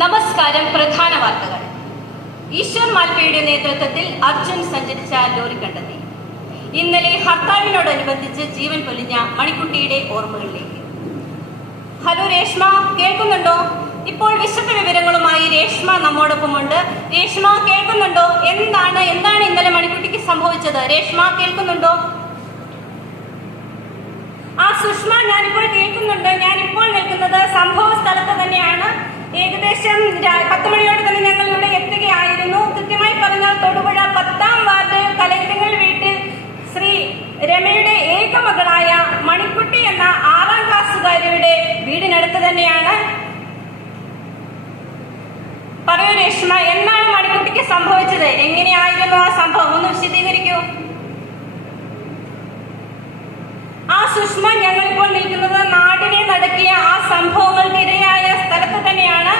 നമസ്കാരം. പ്രധാന വാർത്തകൾ. ഈശ്വർ മാൽപ്പയുടെ നേതൃത്വത്തിൽ അർജുൻ സഞ്ചരിച്ച ലോറി കണ്ടെത്തി. ഇന്നലെ ഹർത്താലിനോടനുബന്ധിച്ച് ജീവൻ പൊലിഞ്ഞ മണിക്കുട്ടിയുടെ ഓർമ്മകളിലേക്ക്. ഹലോ രേഷ്മ, കേൾക്കുന്നുണ്ടോ? ഇപ്പോൾ വിശദ വിവരങ്ങളുമായി രേഷ്മ നമ്മോടൊപ്പമുണ്ട്. രേഷ്മ, കേൾക്കുന്നുണ്ടോ? എന്താണ് ഇന്നലെ മണിക്കുട്ടിക്ക് സംഭവിച്ചത്? രേഷ്മ, കേൾക്കുന്നുണ്ടോ? സുഷ്മ, ഞാനിപ്പോൾ കേൾക്കുന്നുണ്ട്. ഞാനിപ്പോൾ നിൽക്കുന്നത് സംഭവ സ്ഥലത്ത് തന്നെയാണ്. ഏകദേശം 10 മണിയോടെ തന്നെ ഞങ്ങൾ ഇവിടെ എത്തുകയായിരുന്നു. കൃത്യമായി പറഞ്ഞാൽ തൊടുപുഴ 10ാം വാർഡ് കലൈതങ്ങൾ വീട്ടിൽ ശ്രീ രമയുടെ ഏക മകളായ മണിക്കുട്ടി എന്ന 6ാം ക്ലാസ്സുകാരിയുടെ വീടിനടുത്ത് തന്നെയാണ്. പറയൂ രേഷ്മ, എന്നാണ് മണിക്കുട്ടിക്ക് സംഭവിച്ചത്? എങ്ങനെയായിരുന്നു ആ സംഭവം? ഒന്ന് വിശദീകരിക്കൂ. സുഷ്മ, ഞങ്ങളിപ്പോൾ നിൽക്കുന്നത് നാടിനെ നടുക്കിയ ആ സംഭവങ്ങൾക്ക് ഇരയായ സ്ഥലത്ത് തന്നെയാണ്.